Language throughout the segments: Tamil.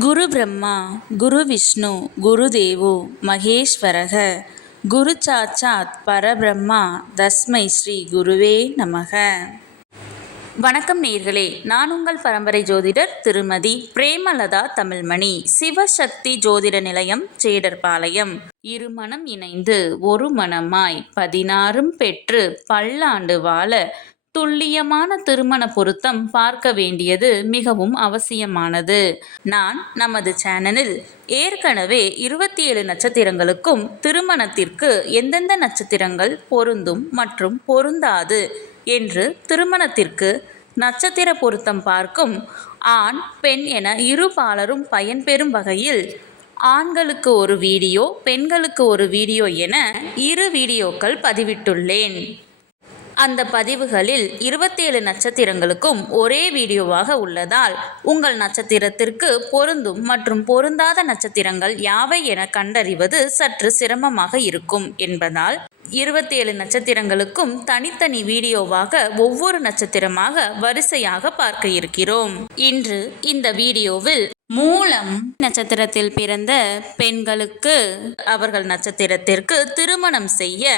குரு பிரம்மா குரு விஷ்ணு குரு தேவோ மகேஸ்வரக குரு சாட்சாத் பரபிரம்மா தஸ்மை ஸ்ரீ குருவே நமக. வணக்கம் நேயர்களே, நான் உங்கள் பரம்பரை ஜோதிடர் திருமதி பிரேமலதா தமிழ்மணி. சிவசக்தி ஜோதிட நிலையம், ஜேடர்பாளையம். இருமனம் இணைந்து ஒரு மனமாய் 16 பெற்று பல்லாண்டு வாழ துல்லியமான திருமண பொருத்தம் பார்க்க வேண்டியது மிகவும் அவசியமானது. நான் நமது சேனலில் ஏற்கனவே 27 நட்சத்திரங்களுக்கும் திருமணத்திற்கு எந்தெந்த நட்சத்திரங்கள் பொருந்தும் மற்றும் பொருந்தாது என்று திருமணத்திற்கு நட்சத்திர பொருத்தம் பார்க்கும் ஆண் பெண் என இரு பாலரும் பயன்பெறும் வகையில் ஆண்களுக்கு ஒரு வீடியோ, பெண்களுக்கு ஒரு வீடியோ என 2 வீடியோக்கள் பதிவிட்டுள்ளேன். அந்த பதிவுகளில் 27 நட்சத்திரங்களுக்கும் ஒரே வீடியோவாக உள்ளதால் உங்கள் நட்சத்திரத்திற்கு பொருந்தும் மற்றும் பொருந்தாத நட்சத்திரங்கள் யாவை என கண்டறிவது சற்று சிரமமாக இருக்கும் என்பதால் 27 நட்சத்திரங்களுக்கும் தனித்தனி வீடியோவாக ஒவ்வொரு நட்சத்திரமாக வரிசையாக பார்க்க இருக்கிறோம். இன்று இந்த வீடியோவில் மூலம் நட்சத்திரத்தில் பிறந்த பெண்களுக்கு அவர்கள் நட்சத்திரத்திற்கு திருமணம் செய்ய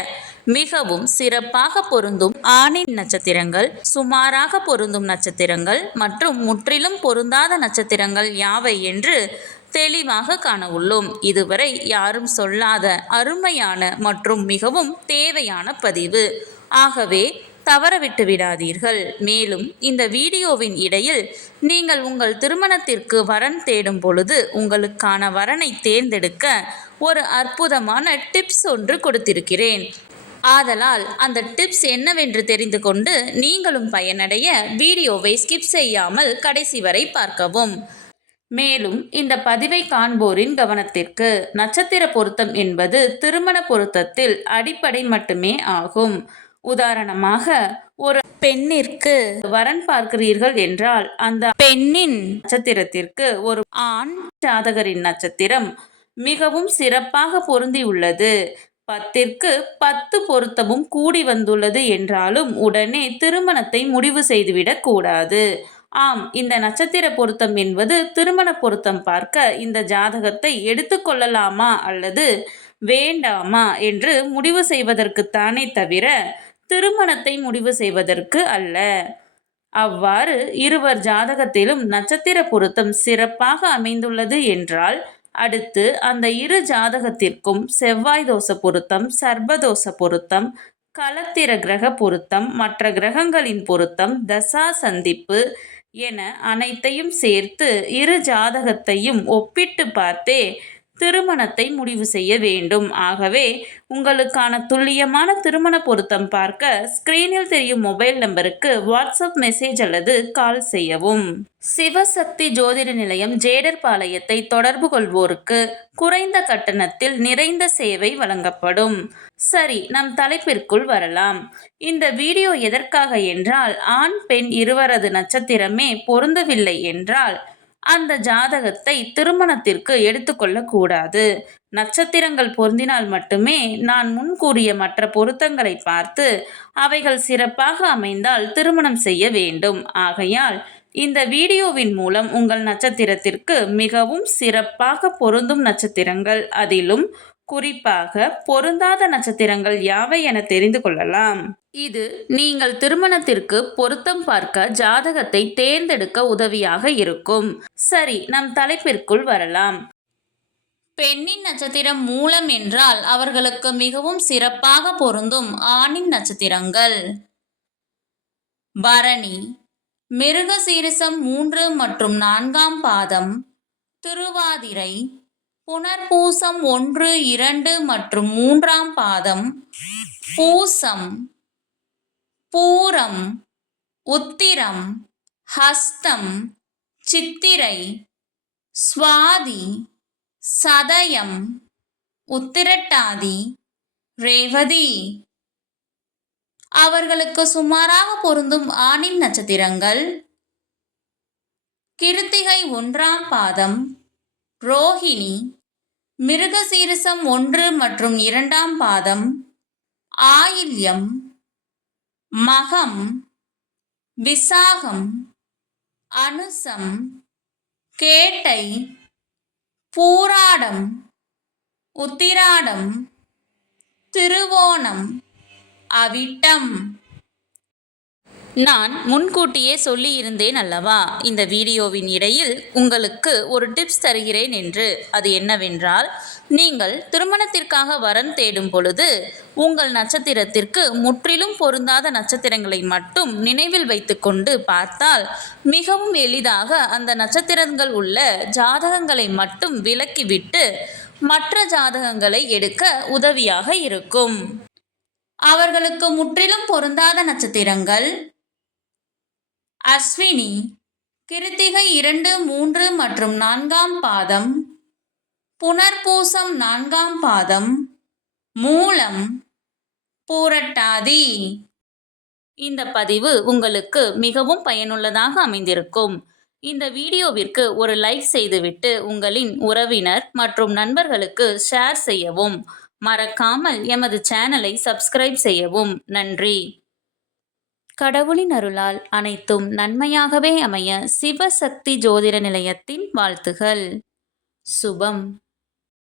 மிகவும் சிறப்பாக பொருந்தும் ஆணின் நட்சத்திரங்கள், சுமாராக பொருந்தும் நட்சத்திரங்கள் மற்றும் முற்றிலும் பொருந்தாத நட்சத்திரங்கள் யாவை என்று தெளிவாக காண உள்ளோம். இதுவரை யாரும் சொல்லாத அருமையான மற்றும் மிகவும் தேவையான பதிவு. ஆகவே தவறவிட்டு விடாதீர்கள். மேலும் இந்த வீடியோவின் இடையில் நீங்கள் உங்கள் திருமணத்திற்கு வரன் தேடும் பொழுது உங்களுக்கான வரனை தேர்ந்தெடுக்க ஒரு அற்புதமான டிப்ஸ் ஒன்று கொடுத்திருக்கிறேன். ஆதலால் அந்த டிப்ஸ் என்னவென்று தெரிந்து கொண்டு நீங்களும் பயனடைய வீடியோவை ஸ்கிப் செய்யாமல் கடைசி வரை பார்க்கவும். மேலும் இந்த பதிவை காண்போரின் கவனத்திற்கு, நட்சத்திர பொருத்தம் என்பது திருமண பொருத்தத்தில் அடிப்படை மட்டுமே ஆகும். உதாரணமாக, ஒரு பெண்ணிற்கு வரன் பார்க்கிறீர்கள் என்றால் அந்த பெண்ணின் நட்சத்திரத்திற்கு ஒரு ஆண் ஜாதகரின் நட்சத்திரம் மிகவும் சிறப்பாக பொருந்தியுள்ளது, 10ற்கு 10 பொருத்தமும் கூடி வந்துள்ளது என்றாலும் உடனே திருமணத்தை முடிவு செய்துவிடக் கூடாது. ஆம், இந்த நட்சத்திர பொருத்தம் என்பது திருமண பொருத்தம் பார்க்க இந்த ஜாதகத்தை எடுத்துக்கொள்ளலாமா அல்லது வேண்டாமா என்று முடிவு செய்வதற்குத்தானே தவிர திருமணத்தை முடிவு செய்வதற்கு அல்ல. அவ்வாறு இருவர் ஜாதகத்திலும் நட்சத்திர பொருத்தம் சிறப்பாக அமைந்துள்ளது என்றால் அடுத்து அந்த இரு ஜாதகத்திற்கும் செவ்வாய் தோஷ பொருத்தம், சர்ப்பதோஷ பொருத்தம், களத்திர கிரக பொருத்தம், மற்ற கிரகங்களின் பொருத்தம், தசா சந்திப்பு என அனைத்தையும் சேர்த்து இரு ஜாதகத்தையும் ஒப்பிட்டு பார்த்தே திருமணத்தை முடிவு செய்ய வேண்டும். ஆகவே உங்களுக்கான துல்லியமான திருமண பொருத்தம் பார்க்க ஸ்கிரீனில் தெரியும் மொபைல் நம்பருக்கு வாட்ஸ்அப் மெசேஜ் அல்லது கால் செய்யவும். சிவசக்தி ஜோதிட நிலையம், ஜேடர்பாளையத்தை தொடர்பு கொள்வோருக்கு குறைந்த கட்டணத்தில் நிறைந்த சேவை வழங்கப்படும். சரி, நம் தலைப்பிற்குள் வரலாம். இந்த வீடியோ எதற்காக என்றால், ஆண் பெண் இருவரது நட்சத்திரமே பொருந்தவில்லை என்றால் அந்த ஜாதகத்தை திருமணத்திற்கு எடுத்துக்கொள்ளக்கூடாது. நட்சத்திரங்கள் பொருந்தினால் மட்டுமே நான் முன் கூறிய மற்ற பொருத்தங்களை பார்த்து அவைகள் சிறப்பாக அமைந்தால் திருமணம் செய்ய வேண்டும். ஆகையால் இந்த வீடியோவின் மூலம் உங்கள் நட்சத்திரத்திற்கு மிகவும் சிறப்பாக பொருந்தும் நட்சத்திரங்கள், அதிலும் குறிப்பாக பொருந்தாத நட்சத்திரங்கள் யாவை என தெரிந்து கொள்ளலாம். இது நீங்கள் திருமணத்திற்கு பொருத்தம் பார்க்க ஜாதகத்தை தேர்ந்தெடுக்க உதவியாக இருக்கும். சரி, நம் தலைப்பிற்குள் வரலாம். பெண்ணின் நட்சத்திரம் மூலம் என்றால் அவர்களுக்கு மிகவும் சிறப்பாக பொருந்தும் ஆணின் நட்சத்திரங்கள் பரணி, மிருகசீரிசம் 3 மற்றும் 4ஆம் பாதம், திருவாதிரை, புனர்பூசம் 1, 2 மற்றும் 3ஆம் பாதம், பூசம், பூரம், உத்திரம், ஹஸ்தம், சித்திரை, சுவாதி, சதயம், உத்திரட்டாதி, ரேவதி. அவர்களுக்கு சுமாராக பொருந்தும் ஆணின் நட்சத்திரங்கள் கிருத்திகை 1ஆம் பாதம், ரோஹிணி, மிருகசீரிசம் 1 மற்றும் 2ஆம் பாதம், ஆயில்யம், மகம், விசாகம், அனுசம், கேட்டை, பூராடம், உத்திராடம், திருவோணம், அவிட்டம். நான் முன்கூட்டியே சொல்லியிருந்தேன் அல்லவா, இந்த வீடியோவின் இடையில் உங்களுக்கு ஒரு டிப்ஸ் தருகிறேன் என்று. அது என்னவென்றால், நீங்கள் திருமணத்திற்காக வரன் தேடும் பொழுது உங்கள் நட்சத்திரத்திற்கு முற்றிலும் பொருந்தாத நட்சத்திரங்களை மட்டும் நினைவில் வைத்துக்கொண்டு பார்த்தால் மிகவும் எளிதாக அந்த நட்சத்திரங்கள் உள்ள ஜாதகங்களை மட்டும் விலக்கிவிட்டு மற்ற ஜாதகங்களை எடுக்க உதவியாக இருக்கும். அவர்களுக்கு முற்றிலும் பொருந்தாத நட்சத்திரங்கள் அஸ்வினி, கிருத்திகை 2, 3 மற்றும் 4ஆம் பாதம், புனர்பூசம் 4ஆம் பாதம், மூலம், பூரட்டாதி. இந்த பதிவு உங்களுக்கு மிகவும் பயனுள்ளதாக அமைந்திருக்கும். இந்த வீடியோவிற்கு ஒரு லைக் செய்துவிட்டு உங்களின் உறவினர் மற்றும் நண்பர்களுக்கு ஷேர் செய்யவும். மறக்காமல் எமது சேனலை சப்ஸ்கிரைப் செய்யவும். நன்றி. கடவுளின் அருளால் அனைத்தும் நன்மையாகவே அமைய சிவசக்தி ஜோதிட நிலையத்தின் வாழ்த்துகள். சுபம்.